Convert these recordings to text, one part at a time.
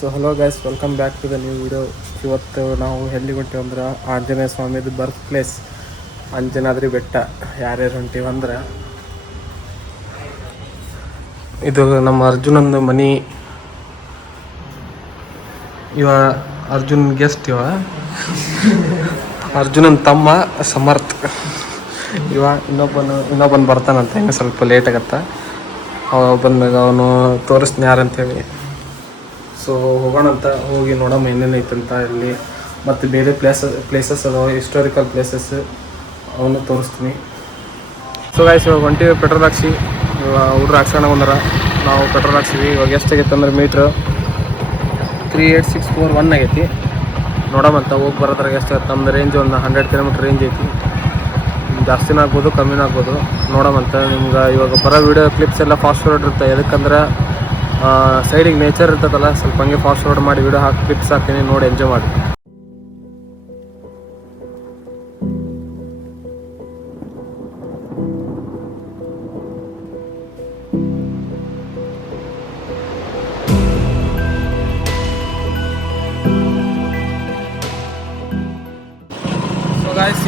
So hello guys, welcome back to the new video. ಇವತ್ತು ನಾವು ಎಲ್ಲಿಗೆ ಹೊಂಟೀವಂದ್ರೆ ಆಂಜನೇಯ ಸ್ವಾಮಿದು ಬರ್ತ್ ಪ್ಲೇಸ್ ಅಂಜನಾದ್ರಿ ಬೆಟ್ಟ. ಯಾರ್ಯಾರು ಹೊಂಟೀವಂದ್ರೆ ಇದು ನಮ್ಮ ಅರ್ಜುನಂದು ಮನಿ. ಇವ ಅರ್ಜುನ್ ಗೆಸ್ಟ್. ಅರ್ಜುನನ್ ತಮ್ಮ ಸಮರ್ಥ್. ಇನ್ನೊಬ್ಬನು ಬರ್ತಾನಂತ, ಹೆಂಗೆ ಸ್ವಲ್ಪ ಲೇಟ್ ಆಗತ್ತ. ಬಂದಾಗ ಅವನು ತೋರಿಸ್ತೀನಿ ಯಾರಂತೇಳಿ. ಸೊ ಹೋಗೋಣಂತ, ಹೋಗಿ ನೋಡಮ್ಮ ಏನೇನೈತಂತ ಇಲ್ಲಿ. ಮತ್ತು ಬೇರೆ ಪ್ಲೇಸಸ್ ಅದಾವೆ, ಹಿಸ್ಟಾರಿಕಲ್ ಪ್ಲೇಸಸ್, ಅವನು ತೋರಿಸ್ತೀನಿ. ಸೊ ಗಾಯ್ಸ್, ಇವಾಗ ಹೊಂಟಿವಿ ಪೆಟ್ರೋಲ್ ಹಾಕ್ಸಿ. ಹುಡ್ರು ಹಾಕ್ಸೋಣ ಬಂದಾರ, ನಾವು ಪೆಟ್ರೋಲ್ ಹಾಕ್ಸಿವಿ. ಇವಾಗ ಎಷ್ಟಾಗೈತೆ ಅಂದ್ರೆ ಮೀಟ್ರ್ 38641 ಆಗೈತಿ. ನೋಡೋಮಂತ ಹೋಗಿ ಬರೋದ್ರಾಗ ಎಷ್ಟಾಗತ್ತೆ. ನಮ್ದು ರೇಂಜ್ ಒಂದು 100 ಕಿಲೋಮೀಟ್ರ್ ರೇಂಜ್ ಐತಿ. ಜಾಸ್ತಿನೂ ಆಗ್ಬೋದು, ಕಮ್ಮಿನೂ ಆಗ್ಬೋದು. ನೋಡೋಮಂತ. ನಿಮ್ಗೆ ಇವಾಗ ಬರೋ ವೀಡಿಯೋ ಕ್ಲಿಪ್ಸ್ ಎಲ್ಲ ಫಾಸ್ಟ್ ಫಾರ್ವರ್ಡ್ ಇರುತ್ತೆ. ಎದಕ್ಕಂದ್ರೆ ಸೈಡಿಗೆ ನೇಚರ್ ಇರ್ತದಲ್ಲ, ಸ್ವಲ್ಪ ಹಂಗೆ ಫಾಸ್ಟ್ ಫಾರ್ವರ್ಡ್ ಮಾಡಿ ವೀಡಿಯೋ ಕ್ಲಿಪ್ಸ್ ಹಾಕ್ತೀನಿ, ನೋಡಿ ಎಂಜಾಯ್ ಮಾಡಿ.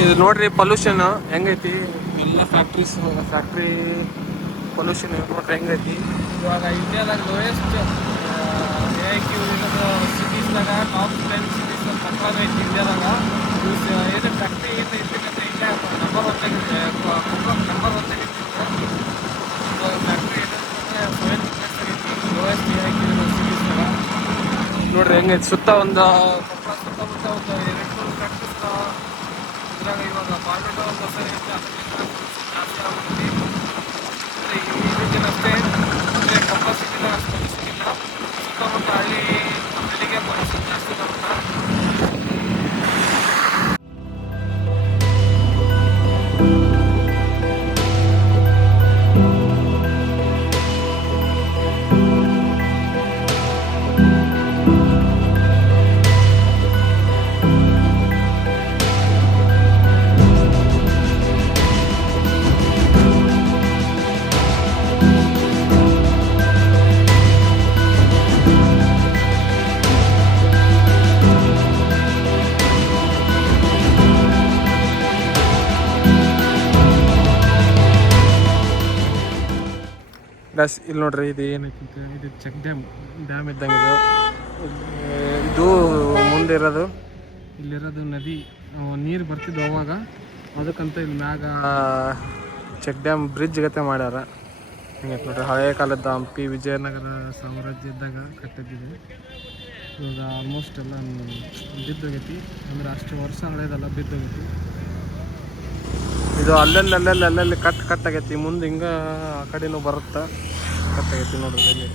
ಇದು ನೋಡ್ರಿ ಪೊಲ್ಯೂಷನ್ ಹೆಂಗೈತಿ. ಎಲ್ಲ ಫ್ಯಾಕ್ಟ್ರಿ ಪೊಲ್ಯೂಷನ್ ನೋಡ್ರಿ ಹೆಂಗೈತಿ. ಇವಾಗ ಇಂಡಿಯಾದಾಗ ಲೋಯೆಸ್ಟ್ ಸಿಟೀಸ್ದಾಗ ಟಾಪ್ 10 ಸಿಟೀಸ್ ಪಕ್ಕದಾಗ ಐತಿ ಇಂಡಿಯಾದಾಗ. ಏನು ಫ್ಯಾಕ್ಟ್ರಿ ಐತೆ ಇರ್ತಕ್ಕಂಥ ಇಂಡಿಯಾ ನಂಬರ್ 1 ಆಗಿದೆ. ನಂಬರ್ 1 ಆಗೈತಿ. ಇವಾಗ ಫ್ಯಾಕ್ಟ್ರಿ ಏನಂತಂದರೆ 7 ಲೋಯೆಸ್ಟ್ ಸಿಟೀಸ್ದಾಗ ನೋಡ್ರಿ ಹೆಂಗೈತಿ. ಸುತ್ತಮುತ್ತ ಒಂದು 2-3 ಫ್ಯಾಕ್ಟ್ರೀಸ್ ಇದ್ರಾಗ. ಇವಾಗ ಬಾಳ್ಮೆಟ ಒಂದು ಹೊಸ ಐತೆ, ಜಾಸ್ತಿ ಆಗ್ಬಿಡ್ತೀವಿ. ಅಷ್ಟೇ ಅಂದರೆ ಕೊಪ್ಪಳ ಸಿಟಿನ ಅಷ್ಟು ಸಿಕ್ಕಿಲ್ಲ. ಸುತ್ತಮುತ್ತ ಹಳ್ಳಿಗೆ ಪೊಲ್ಯೂಷನ್ ಜಾಸ್ತಿ ಬರುತ್ತೆ. ಗಸ್ ಇಲ್ಲಿ ನೋಡ್ರಿ, ಇದು ಏನೈತಿ, ಇದು ಚೆಕ್ ಡ್ಯಾಮ್ ಇದ್ದಂಗೆ. ಇದು ಮುಂದೆ ಇರೋದು, ಇಲ್ಲಿರೋದು ನದಿ. ನೀರು ಬರ್ತಿದ್ವು ಅವಾಗ, ಅದಕ್ಕಂತ ಇಲ್ಲಿ ಮ್ಯಾಗ ಚೆಕ್ ಡ್ಯಾಮ್ ಬ್ರಿಡ್ಜ್ ಗತೆ ಮಾಡ್ಯಾರ. ಹಿಂಗೈತೆ ನೋಡ್ರಿ, ಹಳೆಯ ಕಾಲದ ಹಂಪಿ ವಿಜಯನಗರ ಸಾಮ್ರಾಜ್ಯ ಇದ್ದಾಗ ಕಟ್ಟಿದ್ದಿದೆ. ಇವಾಗ ಆಲ್ಮೋಸ್ಟ್ ಎಲ್ಲ ಬಿದ್ದೋಗೈತಿ. ಅಂದರೆ ಅಷ್ಟು ವರ್ಷ ಹಳೇದಲ್ಲ, ಬಿದ್ದೋಗೈತಿ. ಇದು ಅಲ್ಲಲ್ಲಿ ಕಟ್ ಆಗೈತಿ. ಮುಂದೆ ಹಿಂಗೆ ಆ ಕಡೆನೂ ಬರುತ್ತೆ, ಕಟ್ ಆಗೈತಿ ನೋಡ್ರಿ ಅಲ್ಲಿ.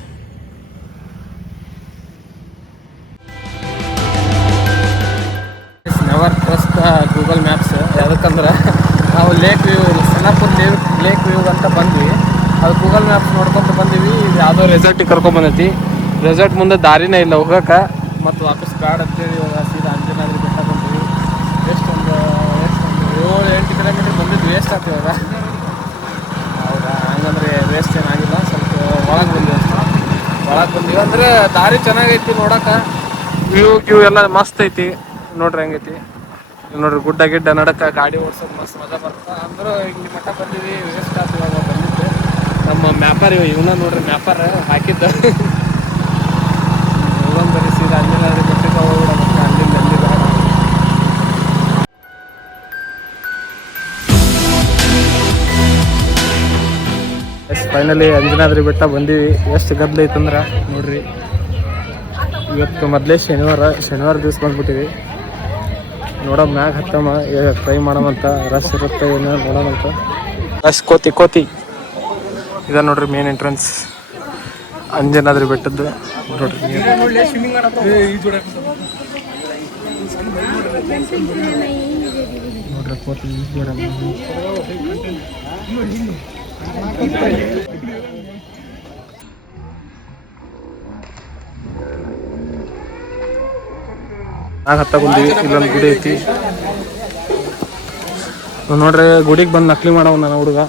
Never trust Google Maps. ಯಾವ್ದಕ್ಕಂದ್ರೆ ನಾವು ಸೆನಾಪುರ್ ಲೇಕ್ ವ್ಯೂ ಅಂತ ಬಂದ್ವಿ. ಅದು ಗೂಗಲ್ ಮ್ಯಾಪ್ಸ್ ನೋಡ್ಕೊಂತ ಬಂದೀವಿ. ಇದು ಯಾವುದೋ ರೆಸಾರ್ಟಿಗೆ ಕರ್ಕೊಂಡ್ಬಂದೈತಿ. ರೆಸಾರ್ಟ್ ಮುಂದೆ ದಾರಿನೇ ಇಲ್ಲ ಹೋಗೋಕೆ. ಮತ್ತು ವಾಪಸ್ ಬ್ಯಾಡ್ ಅಂತೇಳಿ ಇವಾಗ ಸೀದಾ ಅಂಜನಾದ್ರಿ ಬೆಟ್ಟ ಬಂದ್ವಿ. ಒಂದು 7-8 ಕಿಲೋಮೀಟ್ರ್ ಬಂದಿದ್ವಿ. ವೇಸ್ಟ್ ಆಗ್ತೀವಿ ಇವಾಗ. ಹೌದಾ? ಹಂಗಂದ್ರೆ ವೇಸ್ಟ್ ಏನಾಗಿಲ್ಲ. ಸ್ವಲ್ಪ ಒಳಗೆ ಬಂದೀವಿ ಅಂದರೆ ದಾರಿ ಚೆನ್ನಾಗೈತಿ ನೋಡೋಕೆ. ವ್ಯೂ ಎಲ್ಲ ಮಸ್ತ್ ಐತಿ. ನೋಡ್ರಿ ಹೆಂಗೈತಿ. ನೋಡ್ರಿ ಗುಡ್ಡ ನಡಕ್ಕೆ ಗಾಡಿ ಓಡಿಸೋದು ಮಸ್ತ್ ಮಜಾ ಬರುತ್ತೆ. ಅಂದ್ರೆ ಇಲ್ಲಿ ಮಟ್ಟ ಬಂದೀವಿ, ವೇಸ್ಟ್ ಆಗ್ತೀವಿ. ಇವಾಗ ಬಂದಿದ್ದೆ ನಮ್ಮ ಮ್ಯಾಪರ್ ಇವನ್ನ ನೋಡ್ರಿ, ಮ್ಯಾಪರ್ ಹಾಕಿದ್ದ ಇವನ್ ಬರೀ ಸೀದಾ ಅಂಜನಾದ್ರಿ ಬೆಟ್ಟಕ್ಕೆ ಹೋಗ್ಬಿಡೋಣ ಅಲ್ಲಿಂದ. ಫೈನಲಿ ಅಂಜನಾದ್ರಿ ಬೆಟ್ಟ ಬಂದೀವಿ. ಎಷ್ಟು ಗದ್ದಲ ಐತಂದ್ರೆ ನೋಡ್ರಿ. ಇವತ್ತು ಮೊದಲೇ ಶನಿವಾರ ದಿವಸ ಬಂದ್ಬಿಟ್ಟಿವಿ. ನೋಡೋಣ, ಮ್ಯಾಗ ಹತ್ತಮ್ಮ, ಟ್ರೈ ಮಾಡೋಮಂತ. ರಶ್ ಇರುತ್ತೆ ಏನೋ ನೋಡೋಮಂತ. ರಶ್ ಕೋತಿ ಇದ ನೋಡ್ರಿ ಮೇನ್ ಎಂಟ್ರೆನ್ಸ್ ಅಂಜನಾದ್ರಿ ಬೆಟ್ಟದ್ದು. ನೋಡ್ರಿ ಕೋತಿ ಹತ್ತ ಬಂದೀವಿ. ಇಲ್ಲೊಂದು ಗುಡಿ ಐತಿ ನೋಡ್ರಿ. ಗುಡಿಗೆ ಬಂದು ನಕಲಿ ಮಾಡವ ನನ್ನ ಹುಡುಗ.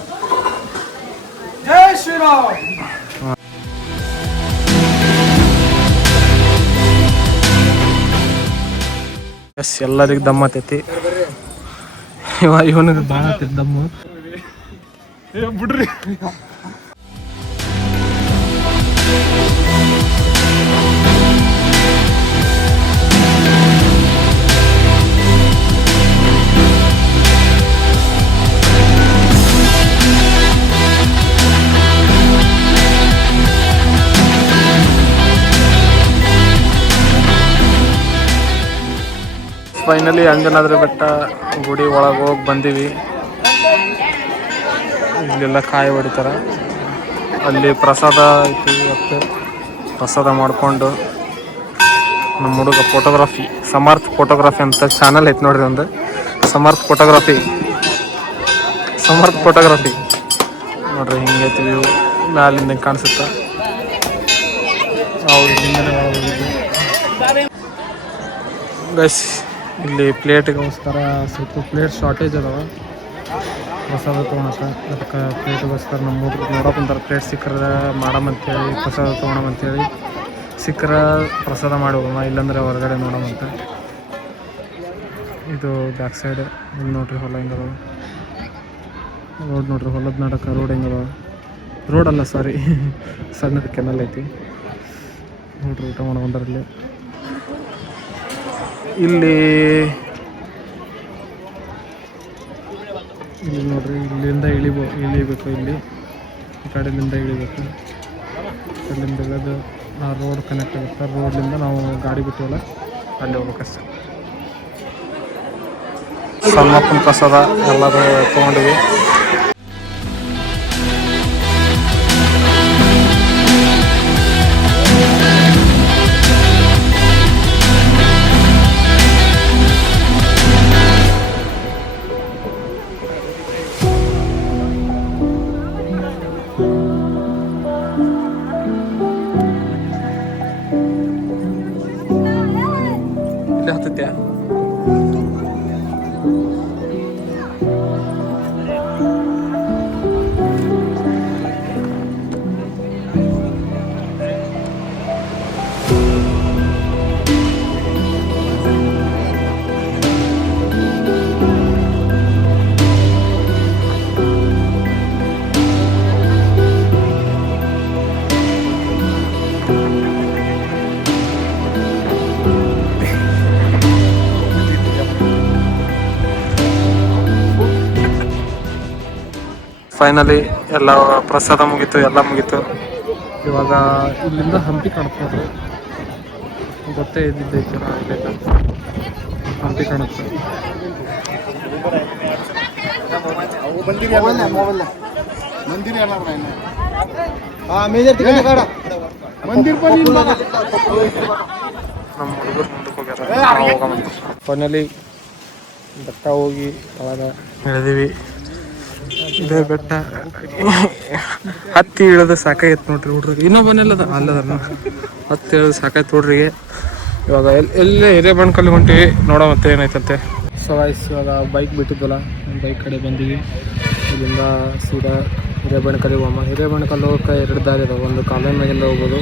ಜೈ ಶ್ರೀರಾಮ್. ಎಸ್ ಎಲ್ಲರಿಗೂ ದಮ್ ಆತೈತಿ. ಇವನಿಗೆ ಭಾಳ ಆತೈತಿ ದಮ್ಮು. ಬಿಡ್ರಿ. ಫೈನಲಿ ಅಂಜನಾದ್ರಿ ಬೆಟ್ಟ ಗುಡಿ ಒಳಗೆ ಹೋಗಿ ಬಂದೀವಿ. ಇಲ್ಲೆಲ್ಲ ಕಾಯಿ ಹೊಡಿತಾರೆ. ಅಲ್ಲಿ ಪ್ರಸಾದ ಐತಿ. ಇವತ್ತು ಪ್ರಸಾದ ಮಾಡಿಕೊಂಡು ನಮ್ಮ ಹುಡುಗ ಫೋಟೋಗ್ರಫಿ ಸಮರ್ಥ್ ಫೋಟೋಗ್ರಫಿ ಅಂತ ಚಾನಲ್ ಐತೆ ನೋಡ್ರಿ ಒಂದು. ಸಮರ್ಥ್ ಫೋಟೋಗ್ರಫಿ ನೋಡ್ರಿ ಹಿಂಗೈತಿ ವ್ಯೂ. ಮ್ಯಾಲಿಂದ ಕಾಣಿಸುತ್ತೆ. ಗೈಸ್ ಇಲ್ಲಿ ಪ್ಲೇಟ್ಗೋಸ್ಕರ ಸ್ವಲ್ಪ ಪ್ಲೇಟ್ ಶಾರ್ಟೇಜ್ ಅದಾವ. ಪ್ರಸಾದ ತೊಗೊಳಕ್ಕೆ ಅದಕ್ಕೆ ಪ್ಲೇಟ್ಗೋಸ್ಕರ ನಮ್ಮ ಹುಡುಗರು ನೋಡೋಕೆ ಕುಂತಾರೆ. ಪ್ಲೇಟ್ ಸಿಕ್ಕರೆ ಮಾಡಮಂತೇಳಿ ಪ್ರಸಾದ ತೊಗೊಳಮಂತೇಳಿ. ಸಿಕ್ಕರೆ ಪ್ರಸಾದ ಮಾಡಿ ಹೋಗೋಣ, ಇಲ್ಲಾಂದರೆ ಹೊರಗಡೆ ನೋಡೋಮಂತ. ಇದು ಬ್ಯಾಕ್ ಸೈಡ್ ಇಲ್ಲಿ ನೋಡ್ರಿ ಹೊಲ ಹೆಂಗದ. ರೋಡ್ ನೋಡ್ರಿ, ಹೊಲದ ನಡಕ ರೋಡ್ ಹೆಂಗದ. ರೋಡಲ್ಲ ಸಾರಿ, ಸಣ್ಣದ ಕೆನಲ್ ಐತಿ ನೋಡ್ರಿ. ಊಟ ಮಾಡೋ ಬಂದರಲ್ಲಿ ಇಲ್ಲಿ ನೋಡ್ರಿ. ಇಲ್ಲಿಂದ ಇಳಿಬೇಕು. ಇಲ್ಲಿ ಈ ಕಡೆಯಿಂದ ಇಳಿಬೇಕು. ಅಲ್ಲಿಂದ ಇಳಿದು ಆ ರೋಡ್ ಕನೆಕ್ಟ್ ಆಗುತ್ತೆ. ರೋಡ್ಲಿಂದ ನಾವು ಗಾಡಿ ಬಿಟ್ಟಿವಲ್ಲ ಅಲ್ಲಿ ಹೋಗ್ಬೇಕಷ್ಟೆ. ಸಣ್ಣಪ್ಪನ ಪ್ರಸಾದ ಎಲ್ಲರೂ ತೊಗೊಂಡಿವಿ. ಇಲ್ಲಿ ಹತ್ತತ್ಯಾ ಫೈನಲಿ ಎಲ್ಲ ಪ್ರಸಾದ ಮುಗೀತು, ಎಲ್ಲ ಮುಗೀತು. ಇವಾಗ ಇಲ್ಲಿಂದ ಹಂಪಿ ಕಾಣುತ್ತೆ. ಗೊತ್ತೇ ಇದ್ದಿದ್ದೈತೆ ಹಂಪಿ ಕಾಣುತ್ತೆ. ನಮ್ಮ ಹುಡುಗರು ಮುಂದಕ್ಕೆ ಹೋಗ್ಯಾರ. ಫೈನಲಿ ಬೆಟ್ಟ ಹೋಗಿ ಅವಾಗ ಇಳಿದೀವಿ. ಇದೇ ಬೆಟ್ಟ ಹತ್ತಿ ಇಳಿದು ಸಾಕಾಯ್ತು ನೋಡ್ರಿ ಹುಡ್ರಿಗೆ. ಇನ್ನೊಬ್ಬನೆಲ್ಲದ ಅಲ್ಲದ ಹತ್ತಿ ಇಳಿದು ಸಾಕಾಯ್ತು ಹುಡ್ರಿಗೆ. ಇವಾಗ ಎಲ್ಲೇ ಹಿರೇಬಣ್ಕಲ್ಲಿ ಹೊಂಟಿವಿ, ನೋಡೋ ಮತ್ತೆ ಏನಾಯ್ತಂತೆ. ಸೊ ಗೈಸ್ ಇವಾಗ ಬೈಕ್ ಬಿಟ್ಟಿದ್ವಲ್ಲ, ಬೈಕ್ ಕಡೆ ಬಂದೀವಿ. ಇಲ್ಲಿಂದ ಸೀದಾ ಹಿರೇಬಣ್ಕಲ್ಲಿಗೆ ಹೋಗಮ್ಮ. ಹಿರೇಬಣ್ಕಲ್ಲಿ ಹೋಗೋಕೆ 2 ದಾರಿ ಇದಾವೆ. ಒಂದು ಕಾಲುವೆ ಮ್ಯಾಗಿಂದ ಹೋಗ್ಬೋದು,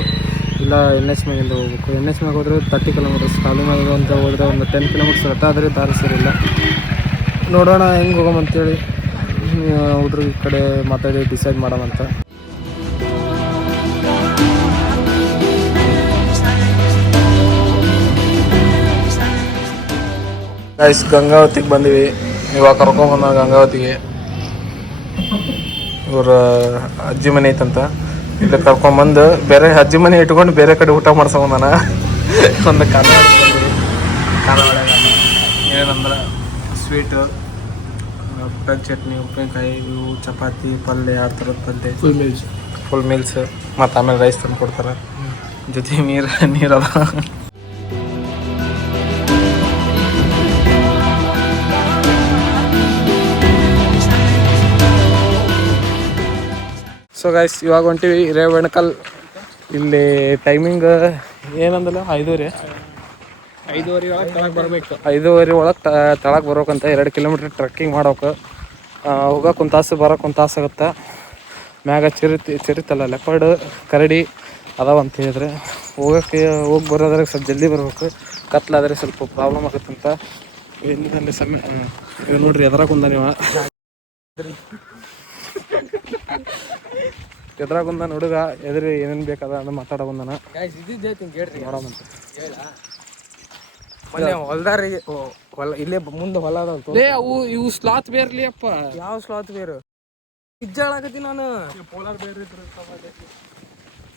ಇಲ್ಲ NH ಮ್ಯಾಗಿಂದ ಹೋಗ್ಬೇಕು. NH ಮ್ಯಾಗ ಹೋದ್ರೆ 30 ಕಿಲೋಮೀಟರ್ಸ್, ಕಾಲುವೆ ಮ್ಯಾಗಿಂದ ಹೋದ್ರೆ ಒಂದು 10 ಕಿಲೋಮೀಟರ್ಸ್ ಇರುತ್ತೆ. ಆದರೆ ದಾರಿ ಸರಿಯಿಲ್ಲ. ನೋಡೋಣ ಹೆಂಗೆ ಹೋಗಮಂತೇಳಿ ಹುಡ್ರು ಈ ಕಡೆ ಮಾತಾಡಿ ಡಿಸೈಡ್ ಮಾಡೋಣಂತ. ಗೈಸ್ ಗಂಗಾವತಿಗೆ ಬಂದೀವಿ. ಇವಾಗ ಕರ್ಕೊಂಬಂದ ಗಂಗಾವತಿಗೆ. ಇವ್ರ ಅಜ್ಜಿ ಮನೆ ಐತಂತ. ಇಲ್ಲಿ ಕರ್ಕೊಂಬಂದು ಬೇರೆ ಅಜ್ಜಿ ಮನೆ ಇಟ್ಕೊಂಡು ಬೇರೆ ಕಡೆ ಊಟ ಮಾಡ್ಸೋಣ. ಒಂದು ಖಾರ ಏನಂದ್ರೆ ಸ್ವೀಟು, ಪುಟಾಣಿ ಚಟ್ನಿ, ಉಪ್ಪಿನಕಾಯಿ, ಇವು ಚಪಾತಿ, ಪಲ್ಯ, 2 ಥರದ ಪಲ್ಯ, ಫುಲ್ ಮೀಲ್ಸ್. ಮತ್ತು ಆಮೇಲೆ ರೈಸ್ ತಂದು ಕೊಡ್ತಾರೆ, ಜೊತೆ ನೀರದ. ಸೊ ಗೈಸ್ ಇವಾಗ ಹೊಂಟಿವಿ ಹಿರೇಬೆಣಕಲ್. ಇಲ್ಲಿ ಟೈಮಿಂಗ್ ಏನಂದಲ್ಲ 5:30 ಒಳಗೆ ತಳಗೆ ಬರಬೇಕು. 5:30 ಒಳಗೆ ತಳಗೆ ಬರ್ಬೇಕಂತ. 2 ಕಿಲೋಮೀಟ್ರ್ ಟ್ರೆಕ್ಕಿಂಗ್ ಮಾಡೋಕೆ. ಹೋಗೋಕೆ 1 ತಾಸು, ಬರೋಕೆ 1 ತಾಸು ಆಗುತ್ತೆ. ಮ್ಯಾಗ ಚಿರಿತಲ್ಲ ಲೆಪರ್ಡ್, ಕರಡಿ ಅದಾವ ಅಂತ ಹೇಳಿದ್ರೆ ಹೋಗಿ ಬರೋದ್ರಾಗ ಸ್ವಲ್ಪ ಜಲ್ದಿ ಬರ್ಬೇಕು. ಕತ್ಲಾದರೆ ಸ್ವಲ್ಪ ಪ್ರಾಬ್ಲಮ್ ಆಗುತ್ತಂತ ಹಿಂದಿನಲ್ಲಿ ಸಮಯ ಇವ್ ನೋಡ್ರಿ ಎದ್ರಾಗ ಕುಂದ ನೀವು ಎದ್ರಾಗ ಕುಂದಾನ ಹುಡುಗ ಎದ್ರಿ ಏನೇನು ಬೇಕಾದ ಅಂತ ಮಾತಾಡೋ ಬಂದಾನ ನೋಡಮಂತ ಹೊಲ್ದಾರಿ ಹೊಲ ಇಲ್ಲೇ ಮುಂದೆ ಹೊಲ ಅದಾವ ಅವು ಇವು ಸ್ಲಾತ್ ಬೇರ್ಲಿ ಅಪ್ಪ ಯಾವ ಸ್ಲಾತ್ ಬೇರು ಇಜ್ಜಾಳಕತ್ತಿ ನಾನು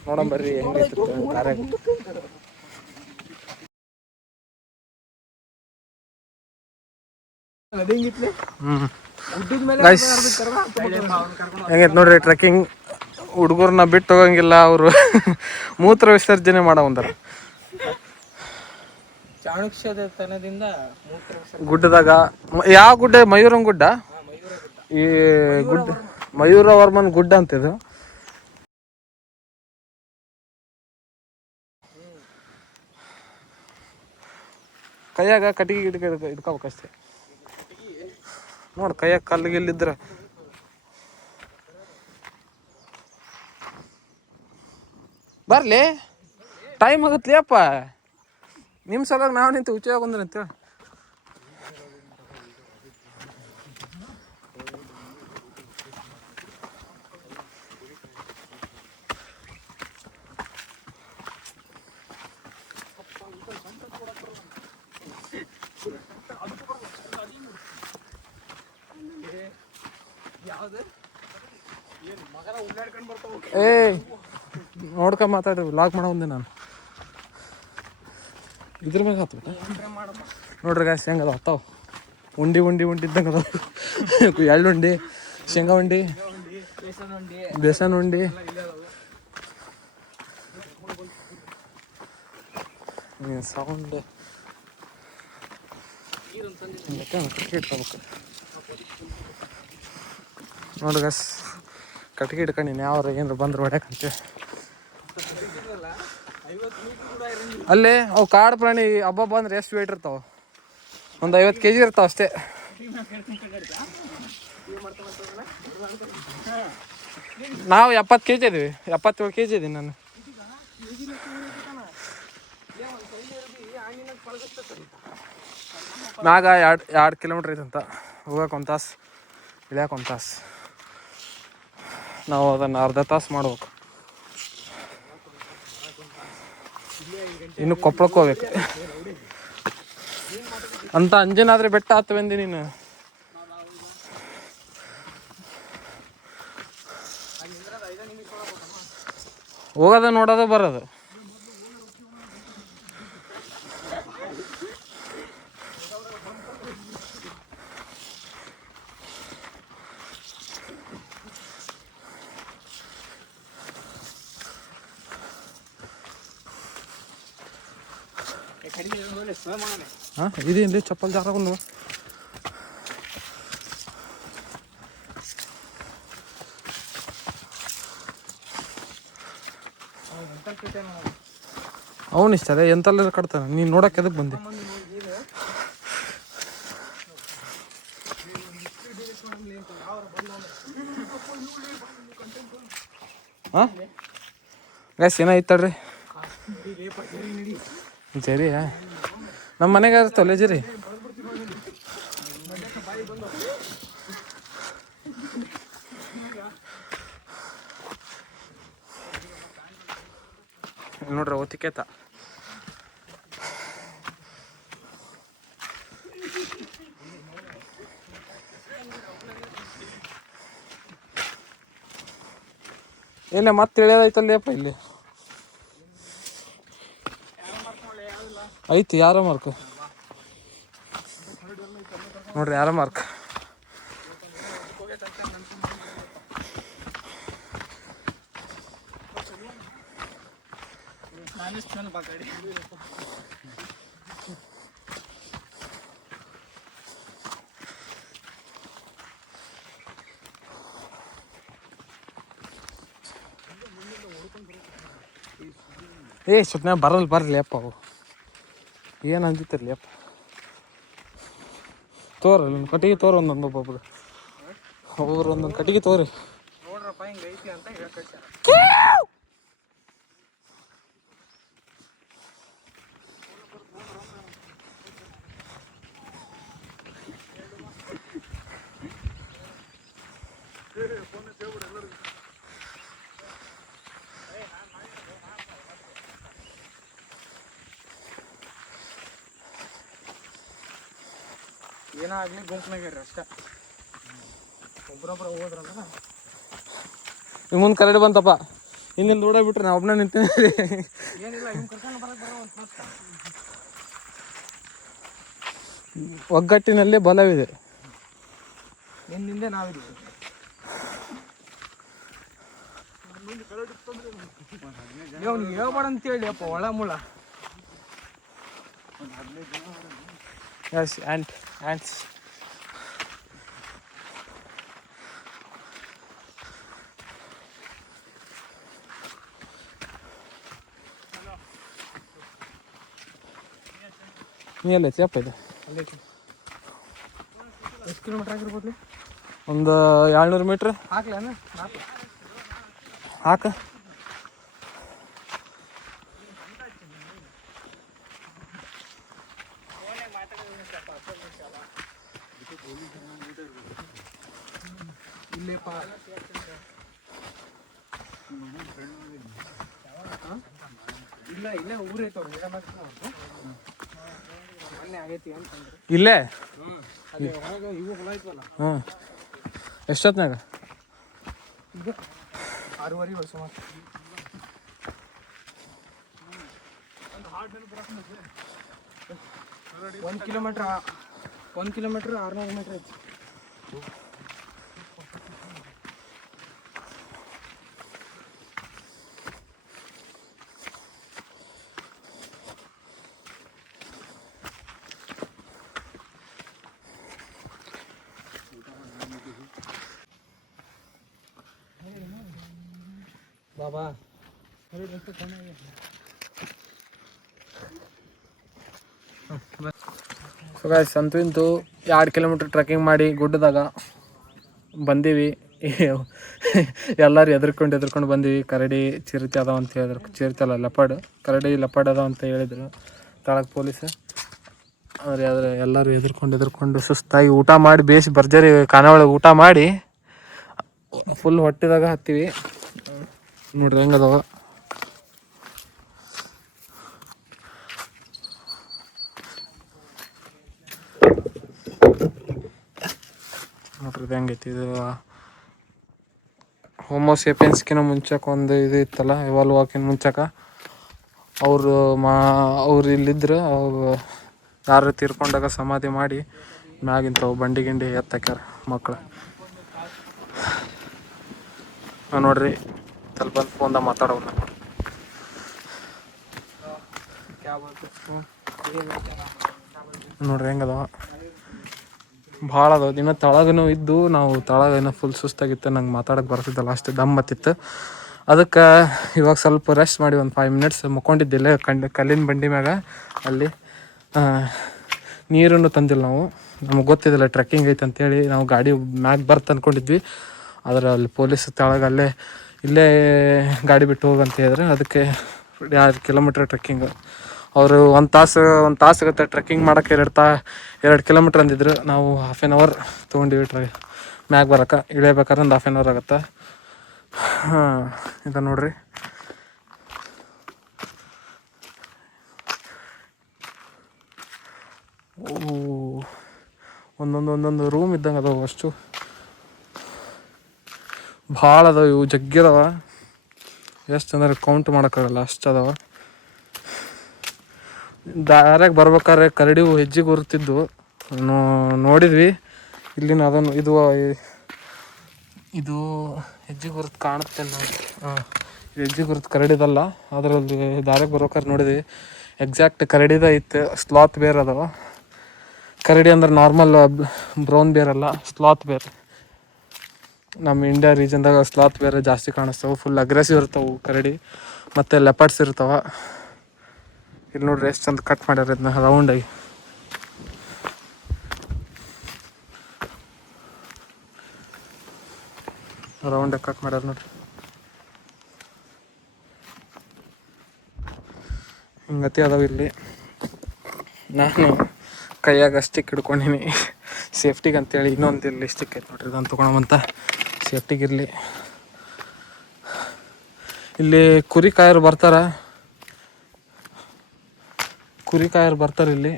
ನೋಡಂ ಬರ್ರಿ ಹೆಂಗೈತಿ ಹೆಂಗೈತೆ ನೋಡ್ರಿ ಟ್ರೆಕ್ಕಿಂಗ್ ಹುಡುಗರನ್ನ ಬಿಟ್ಟು ಹೋಗಂಗಿಲ್ಲ ಅವರು ಮೂತ್ರ ವಿಸರ್ಜನೆ ಮಾಡೋ ಒಂದಾರ ಚಾಣಕ್ಷತನದಿಂದ ಗುಡ್ಡದಾಗ ಯಾವ ಗುಡ್ಡ ಮಯೂರನ್ ಗುಡ್ಡ ಈ ಗುಡ್ಡ ಮಯೂರವರ್ಮನ್ ಗುಡ್ಡ ಅಂತಿದು ಕೈಯಾಗ ಕಟ್ಟಿಗೆ ಇಟ್ಕೋಬೇಕಷ್ಟೇ ನೋಡ್ ಕೈಯಾಗ ಕಲ್ಲಿಗಿಲ್ಲಿದ್ರ ಬರ್ಲಿ ಟೈಮ್ ಆಗತ್ಲಿ ಅಪ್ಪ ನಿಮ್ಮ ಸಲುವಾಗಿ ನಾವು ನಿಂತು ಹುಚ್ಚ ಬಂದ್ರೆ ಅಂತೇಳಿ ಏ ನೋಡ್ಕೊಂಡ್ ಮಾತಾಡ್ರಿ ವ್ಲಾಗ್ ಮಾಡೋ ಬಂದೆ ನಾನು ಇದ್ರ ಮ್ಯಾಗ ಹತ್ಬಿಟ್ಟ ನೋಡ್ರಿ ಗಾಯ್ಸ್ ಹೆಂಗೆ ಅದಾವ ಹತ್ತಾವ ಉಂಡಿ ಇದ್ದಂಗೆ ಅದಾವ ಎಳ್ಳುಂಡಿ ಶೇಂಗಾ ಉಂಡಿ ಬೇಸನ್ ಉಂಡಿ ಸೌಂಡ್ ಕಟ್ಟಿಗೆ ಇಟ್ಕೋಬೇಕು ನೋಡ್ರಿ ಗಾಯ್ಸ್ ಕಟ್ಟಿಗೆ ಇಟ್ಕೊಂಡಿನಿ ಯಾವ್ರ ಏನಾರು ಬಂದ್ರೆ ಹೊಡ್ಯಾಕಂತೆ ಅಲ್ಲೇ ಅವು ಕಾಡು ಪ್ರಾಣಿ ಹಬ್ಬ ಅಂದ್ರೆ ಎಷ್ಟು ವೇಟ್ ಇರ್ತಾವ ಒಂದು 50 kg ಇರ್ತಾವ ಅಷ್ಟೇ ನಾವು 70 kg ಇದೀವಿ 77 kg ಇದೀನಿ ನಾನು ಮ್ಯಾಗ 2 ಕಿಲೋಮೀಟ್ರ್ ಐತಂತ ಹೋಗಕ್ಕೆ 1 ತಾಸು ಇಳ್ಯಾಕೆ 1 ತಾಸು ನಾವು ಅದನ್ನು ಅರ್ಧ ತಾಸು ಮಾಡ್ಬೇಕು ಇನ್ನು ಕೊಪ್ಪಳಕ್ಕೆ ಹೋಗ್ಬೇಕು ಅಂತ ಅಂಜನಾದ್ರೆ ಬೆಟ್ಟ ಹತ್ತವೆಂದಿ ನೀನು ಹೋಗೋದ ನೋಡೋದು ಬರೋದು ಹಾಂ ಇದೇನ್ರಿ ಚಪ್ಪಲ್ ಜಾಗ ಒಂದು ಅವನು ಇಷ್ಟ ಅದೇ ಎಂತೆಲ್ಲ ಕಟ್ತಾನೆ ನೀನು ನೋಡಕ್ಕೆ ಅದಕ್ಕೆ ಬಂದೆ ಹಾಂ ಗ್ಯಾಸ್ ಏನಾಯ್ತಳ್ರಿ ಜರಿಯಾ ನಮ್ಮ ಮನೆಗೆ ಇರ್ತವಲ್ಲ ಜರಿ ನೋಡ್ರಿ ಒತ್ತಿಕೇತ ಏನೇ ಮತ್ತೆ ಇಳಿಯೋದೈತಲ್ಲ ಅಪ್ಪ ಇಲ್ಲಿ ಐತಿ ಯಾರೋ ಮಾರ್ಕ್ ನೋಡ್ರಿ ಯಾರೋ ಮಾರ್ಕ್ ಸುಮ್ಮನೆ ಬರಲಿ ಅಪ್ಪ ಅವು ಏನು ಅಂದಿತ್ತಿರಲಿ ಅಪ್ಪ ತೋರಿ ನಿಮ್ಮ ಕಟ್ಟಿಗೆ ತೋರಿ ಒಬ್ಬೊಬ್ರು ಒಬ್ಬೊಬ್ರು ಒಂದೊಂದು ಕಟ್ಟಿಗೆ ತೋರಿ ನೋಡ್ರಪ್ಪ ಹಿಂಗೆ ಐತಿ ಅಂತ ಹೇಳ್ಕಟ್ಟ ಏನಾಗಲಿ ಗುಂಪ್ನಾಗ್ಯಾರ ಅಷ್ಟ. ಒಬ್ರೊಬ್ರ ಹೋದ್ರಂದ್ರೆ ನಿಮ್ಮ ಮುಂದೆ ಕರಡಿ ಬಂತಪ್ಪ, ಹಿಂದಿಂದ ಓಡೋಗ್ಬಿಟ್ರೆ ನಾ ಒಬ್ಬನೇ ನಿಂತೀನಿ. ಏನಿಲ್ಲ, ಇವ್ನು ಕರ್ಕೊಂಡು ಬರಕ್ಕೆ ಬರೋ ಒಂದು ಮತ್ತೆ ಒಗ್ಗಟ್ಟಿನಲ್ಲಿ ಬಲವಿದೆ. ನಿನ್ನಿಂದೆ ನಾವಿದ್ದೀವಿ. ಅವ್ನಿಗೆ ಹೇಳ್ಬೇಡ ಅಂತೇಳಿ ಅಪ್ಪ ಒಳ ಮುಳ. ಎಸ್ ಆ್ಯಂಟ್ಸ್ ನೀ ಎಲ್ಲೈತಿ ಅಪ್ಪ ಇದು? ಎಷ್ಟು ಕಿಲೋಮೀಟ್ರ್ ಆಗಿರ್ಬೋದು? ಒಂದು 200 ಮೀಟ್ರ್ ಹಾಕ್ಲೇನ? ಹಾಕ. ಇಲ್ಲೇಪ್ಪ ಇಲ್ಲ, ಇಲ್ಲೇ ಊರೈತವ್ರು ಮೊನ್ನೆ ಆಗೈತಿ ಅಂತಂದ್ರೆ. ಇಲ್ಲೇ ಅದೇ ಹೊರಗೆ ಇವು ಹೊಲ ಐತಲ್ಲ. ಹ್ಞೂ. ಎಷ್ಟೊತ್ನಾಗ? ಇದು 6:30 ವರ್ಷ ಮಾತ್ರ. 1 ಕಿಲೋಮೀಟ್ರ್ 600 ಮೀಟ್ರ್ ಐತಿ. ಬಾಬಾ ಸೊ ಗಾಯ್ಸ್, ಅಂತೂ ಇಂತೂ 2 ಕಿಲೋಮೀಟ್ರ್ ಟ್ರೆಕ್ಕಿಂಗ್ ಮಾಡಿ ಗುಡ್ಡದಾಗ ಬಂದೀವಿ. ಎಲ್ಲರೂ ಎದ್ರಕೊಂಡು ಬಂದೀವಿ. ಕರಡಿ ಚಿರತೆ ಅದಾವ ಅಂತ ಹೇಳಿದ್ರು. ಚಿರತೆ ಅಲ್ಲ, ಲೆಪರ್ಡ್. ಕರಡಿ ಲೆಪರ್ಡ್ ಅದಾವ ಅಂತ ಹೇಳಿದ್ರು ತಾಳಕ್ಕೆ ಪೊಲೀಸ್. ಆದರೆ ಎಲ್ಲರೂ ಎದ್ರಕೊಂಡು ಸುಸ್ತಾಗಿ ಊಟ ಮಾಡಿ ಬೇಸ್ ಭರ್ಜರಿ ಖಾನೆ ಒಳಗೆ ಊಟ ಮಾಡಿ ಫುಲ್ ಹೊಟ್ಟೆದಾಗ ಹತ್ತೀವಿ. ನೋಡ್ರಿ ಹೆಂಗದವ. ನೋಡ್ರಿ ಇದು ಹೆಂಗೈತಿ. ಇದು ಹೋಮೋಸೇಪಿಯನ್ಸ್ಕಿನ ಮುಂಚೆಗೆ ಒಂದು ಇದು ಇತ್ತಲ್ಲ, ಇವಾಲ್ವ್ ಆಕಿನ ಮುಂಚೆಗೆ ಅವ್ರು ಇಲ್ಲಿದ್ರು. ಅವ್ರು ಯಾರು ತೀರ್ಕೊಂಡಾಗ ಸಮಾಧಿ ಮಾಡಿ ಮ್ಯಾಗಿಂತವು ಬಂಡಿ ಗಿಂಡಿ ಎತ್ತಾಕ್ಯಾರ ಮಕ್ಕಳು. ನೋಡ್ರಿ ಸ್ವಲ್ಪ ಬಂದು ಫೋನ್ದಾಗ ಮಾತಾಡೋಣ. ನೋಡ್ರಿ ಹೆಂಗದವ, ಭಾಳ ಅದಾವ. ದಿನ ತಳಗನೂ ಇದ್ದು ನಾವು ತಳಗೇನೋ ಫುಲ್ ಸುಸ್ತಾಗಿತ್ತು. ನಂಗೆ ಮಾತಾಡೋಕೆ ಬರ್ತಿದ್ದಲ್ಲ, ಅಷ್ಟು ದಮ್ ಹತ್ತಿತ್ತು. ಅದಕ್ಕೆ ಇವಾಗ ಸ್ವಲ್ಪ ರೆಸ್ಟ್ ಮಾಡಿ ಒಂದು 5 ಮಿನಿಟ್ಸ್ ಮುಕ್ಕೊಂಡಿದ್ದಿಲ್ಲ ಕಲ್ಲಿನ ಬಂಡಿ ಮ್ಯಾಗ. ಅಲ್ಲಿ ನೀರನ್ನು ತಂದಿಲ್ಲ ನಾವು, ನಮಗೆ ಗೊತ್ತಿದ್ದಿಲ್ಲ ಟ್ರೆಕ್ಕಿಂಗ್ ಐತೆ ಅಂತೇಳಿ. ನಾವು ಗಾಡಿ ಮ್ಯಾಗ ಬರ್ತ ಅಂದ್ಕೊಂಡಿದ್ವಿ. ಆದರೆ ಅಲ್ಲಿ ಪೊಲೀಸ್ ತೆಳಗೆ ಇಲ್ಲೇ ಗಾಡಿ ಬಿಟ್ಟು ಹೋಗಂತ ಹೇಳಿದ್ರೆ, ಅದಕ್ಕೆ 2 ಕಿಲೋಮೀಟ್ರ್ ಟ್ರೆಕ್ಕಿಂಗ್. ಅವರು ಒಂದು ತಾಸು ಆಗುತ್ತೆ ಟ್ರೆಕ್ಕಿಂಗ್ ಮಾಡೋಕ್ಕೆ. 2 ಕಿಲೋಮೀಟ್ರ್ ಅಂದಿದ್ರು. ನಾವು 1/2 ಅವರ್ ತೊಗೊಂಡಿವಿ ಮ್ಯಾಗ ಬರೋಕೆ. ಇಳಿಬೇಕಾದ್ರೆ ಒಂದು 1/2 ಅವರ್ ಆಗುತ್ತೆ. ಹಾಂ, ಇದು ನೋಡ್ರಿ. ಒಂದೊಂದು ರೂಮ್ ಇದ್ದಂಗೆ ಅದಾವ. ಅಷ್ಟು ಭಾಳ ಅದಾವ. ಇವು ಜಗ್ಗಿದಾವ. ಎಷ್ಟು ಅಂದ್ರೆ ಕೌಂಟ್ ಮಾಡೋಕ್ಕಾಗಲ್ಲ, ಅಷ್ಟು ಅದಾವ. ದಾರ್ಯಾಗ ಬರ್ಬೇಕಾದ್ರೆ ಕರಡಿವು ಹೆಜ್ಜೆ ಗುರುತಿದ್ವು, ನೋಡಿದ್ವಿ. ಇಲ್ಲಿನ ಅದನ್ನು ಇದು ಹೆಜ್ಜೆ ಗುರುತು ಕಾಣುತ್ತೆ ನೋಡಿ. ಹಾಂ, ಹೆಜ್ಜೆ ಗುರುತು ಕರಡಿದಲ್ಲ. ಅದರಲ್ಲಿ ದಾರ್ಯಾಗ ಬರ್ಬೇಕಾದ್ರೆ ನೋಡಿದ್ವಿ. ಎಕ್ಸಾಕ್ಟ್ ಕರಡಿದ ಐತೆ. ಸ್ಲಾತ್ ಬೇರ್ ಅದಾವ. ಕರಡಿ ಅಂದ್ರೆ ನಾರ್ಮಲ್ ಬ್ರೌನ್ ಬೇರ್ ಅಲ್ಲ, ಸ್ಲಾತ್ ಬೇರ್. ನಮ್ಮ ಇಂಡಿಯಾ ರೀಜನ್ದಾಗ ಸ್ಲಾತ್ ಬೇರೆ ಜಾಸ್ತಿ ಕಾಣಿಸ್ತವೆ. ಫುಲ್ ಅಗ್ರೆಸಿವ್ ಇರ್ತಾವೆ ಕರಡಿ. ಮತ್ತು ಲೆಪರ್ಡ್ಸ್ ಇರ್ತಾವೆ. ಇಲ್ಲಿ ನೋಡ್ರಿ ಎಷ್ಟು ಚಂದ ಕಟ್ ಮಾಡ್ಯಾರ ಇದನ್ನ ರೌಂಡಾಗಿ. ರೌಂಡಾಗಿ ಕಟ್ ಮಾಡ್ಯಾರ ನೋಡ್ರಿ. ಹಿಂಗತಿ ಅದಾವ ಇಲ್ಲಿ. ನಾನು ಕೈಯಾಗ ಸ್ಟಿಕ್ ಹಿಡ್ಕೊಂಡಿನಿ ಸೇಫ್ಟಿಗೆ ಅಂತೇಳಿ. ಇನ್ನೊಂದು ಇಲ್ಲಿ ಸ್ಟಿಕ್ ಐತೆ ನೋಡ್ರಿ, ಇದನ್ನು ತೊಗೊಳಮಂತ ಸೇಫ್ಟಿಗಿರಲಿ. ಇಲ್ಲಿ ಕುರಿ ಕಾಯರು ಬರ್ತಾರೆ ಇಲ್ಲಿ.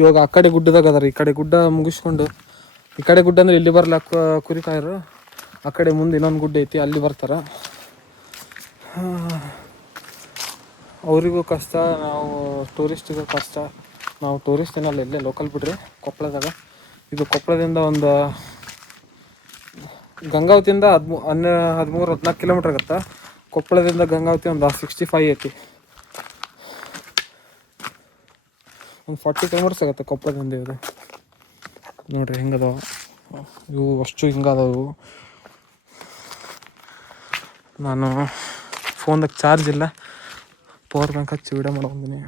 ಇವಾಗ ಆ ಕಡೆ ಗುಡ್ಡದಾಗ ಅದಾರ. ಈ ಕಡೆ ಗುಡ್ಡ ಮುಗಿಸ್ಕೊಂಡು, ಈ ಕಡೆ ಗುಡ್ಡ ಅಂದ್ರೆ ಇಲ್ಲಿ ಬರ್ಲಾಕ ಕುರಿ ಕಾಯರು, ಆ ಕಡೆ ಮುಂದೆ ಇನ್ನೊಂದು ಗುಡ್ಡ ಐತಿ, ಅಲ್ಲಿ ಬರ್ತಾರ. ಅವರಿಗೂ ಕಷ್ಟ, ನಾವು ಟೂರಿಸ್ಟಿಗೂ ಕಷ್ಟ. ನಾವು ಟೂರಿಸ್ಟ್ ಏನಲ್ಲ, ಇಲ್ಲೇ ಲೋಕಲ್ ಬಿಡ್ರಿ, ಕೊಪ್ಪಳದಾಗ. ಇದು ಕೊಪ್ಪಳದಿಂದ ಒಂದು ಗಂಗಾವತಿಯಿಂದ 13-14 ಕಿಲೋಮೀಟ್ರ್ ಆಗುತ್ತೆ. ಕೊಪ್ಪಳದಿಂದ ಗಂಗಾವತಿ ಒಂದು 65 ಐತಿ. ಒಂದು 40 ಕಿಲೋಮೀಟರ್ಸ್ ಆಗುತ್ತೆ ಕೊಪ್ಪಳದಿಂದ. ಇದು ನೋಡ್ರಿ ಹಿಂಗದಾವ ಇವು, ಅಷ್ಟು ಹಿಂಗದಾವ ಇವು. ನಾನು ಫೋನ್ದಾಗ ಚಾರ್ಜ್ ಇಲ್ಲ, ಪವರ್ ಬ್ಯಾಂಕ್ ಹಚ್ಚಿ ವಿಡಿಯೋ ಮಾಡ್ಬಂದಿನಿ.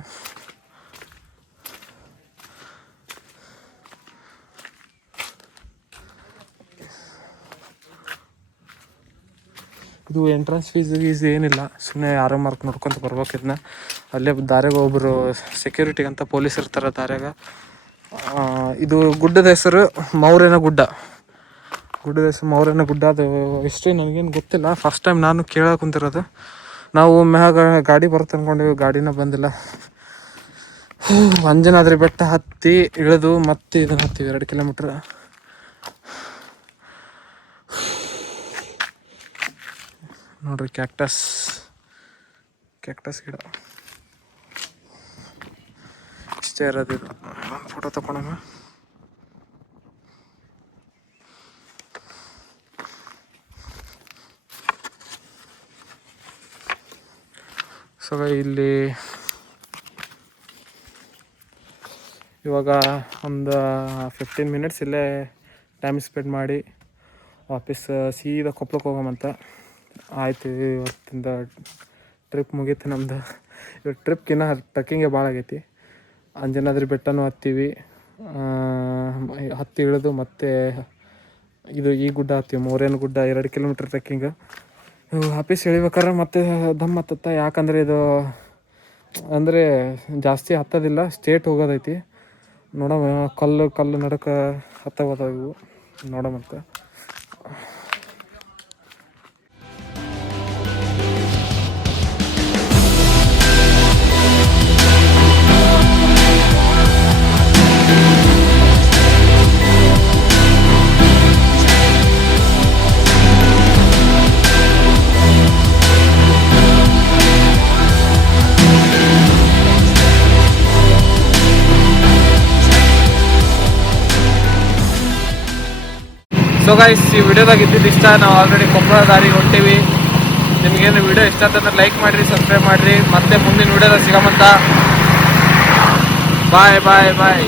ಇದು ಎಂಟ್ರೆನ್ಸ್ ಫೀಸ್ ಏನಿಲ್ಲ, ಸುಮ್ಮನೆ ಯಾರೋ ಮಾರ್ಕ್ ನೋಡ್ಕೊಂತ ಬರ್ಬೇಕು. ಇದನ್ನ ಅಲ್ಲೇ ದಾರ್ಯಾಗ ಒಬ್ಬರು ಸೆಕ್ಯೂರಿಟಿ ಅಂತ ಪೊಲೀಸ್ ಇರ್ತಾರೆ ದಾರ್ಯಾಗ. ಇದು ಗುಡ್ಡದ ಹೆಸರು ಮೌರ್ಯನ ಗುಡ್ಡ. ಗುಡ್ಡದ ಹೆಸರು ಮೌರ್ಯನ ಗುಡ್ಡ. ಅದು ಹಿಸ್ಟ್ರಿ ನನಗೇನು ಗೊತ್ತಿಲ್ಲ, ಫಸ್ಟ್ ಟೈಮ್ ನಾನು ಕೇಳಕ್ಕೆ ಕುಂತಿರೋದು. ನಾವು ಮ್ಯಾಗ ಗಾಡಿ ಬರುತ್ತೆ ಅಂದ್ಕೊಂಡಿವಿ, ಗಾಡಿನ ಬಂದಿಲ್ಲ. ಅಂಜನಾದ್ರಿ ಬೆಟ್ಟ ಹತ್ತಿ ಇಳಿದು ಮತ್ತೆ ಇದನ್ನು ಹತ್ತೀವಿ 2 ಕಿಲೋಮೀಟ್ರ್. ನೋಡ್ರಿ ಕ್ಯಾಕ್ಟಸ್ ಗಿಡ ಇಷ್ಟೇ ಇರೋದು. ಇದು ಒಂದು ಫೋಟೋ ತಗೊಳೋಣ. ಸೊ ಇಲ್ಲಿ ಇವಾಗ ಒಂದು 15 ಮಿನಿಟ್ಸ್ ಇಲ್ಲೇ ಟೈಮ್ ಸ್ಪೆಂಡ್ ಮಾಡಿ ವಾಪಸ್ ಸೀದಾ ಕೊಪ್ಪಳಕ್ಕೆ ಹೋಗೋಮಂತ. ಆಯ್ತು, ಇವತ್ತಿಂದ ಟ್ರಿಪ್ ಮುಗೀತು ನಮ್ಮದು. ಇವಾಗ ಟ್ರಿಪ್ಗಿನ್ನ ಟ್ರಕ್ಕಿಂಗೇ ಭಾಳ ಆಗೈತಿ. ಅಂಜನಾದ್ರಿ ಬೆಟ್ಟನೂ ಹತ್ತೀವಿ, ಹತ್ತಿ ಇಳಿದು ಮತ್ತೆ ಇದು ಈ ಗುಡ್ಡ ಹತ್ತೀವಿ, ಮೌರ್ಯನ ಗುಡ್ಡ. 2 ಕಿಲೋಮೀಟ್ರ್ ಟ್ರೆಕ್ಕಿಂಗ್. ವಾಪಸ್ ಇಳಿಬೇಕಾದ್ರೆ ಮತ್ತೆ ದಮ್ ಹತ್ತತ್ತ. ಯಾಕಂದರೆ ಇದು ಅಂದರೆ ಜಾಸ್ತಿ ಹತ್ತೋದಿಲ್ಲ, ಸ್ಟೇಟ್ ಹೋಗೋದೈತಿ. ನೋಡೋಣ, ಕಲ್ಲು ನಡಕ್ಕೆ ಹತ್ತೋದಾವ ಇವು, ನೋಡೋಮಂತ. ಸೊ ಗೈಸ್, ಈ ವಿಡಿಯೋದಾಗ ಇದ್ದಿದ್ದು ಇಷ್ಟ. ನಾವು ಆಲ್ರೆಡಿ ಕೊಪ್ಪಳ ದಾರಿಗೆ ಹೊಂಟೀವಿ. ನಿಮಗೇನು ವಿಡಿಯೋ ಇಷ್ಟ ಅಂತಂದ್ರೆ ಲೈಕ್ ಮಾಡಿರಿ, ಸಬ್ಸ್ಕ್ರೈಬ್ ಮಾಡಿರಿ. ಮತ್ತೆ ಮುಂದಿನ ವಿಡಿಯೋದಾಗ ಸಿಗಮಂತ. ಬಾಯ್ ಬಾಯ್ ಬಾಯ್.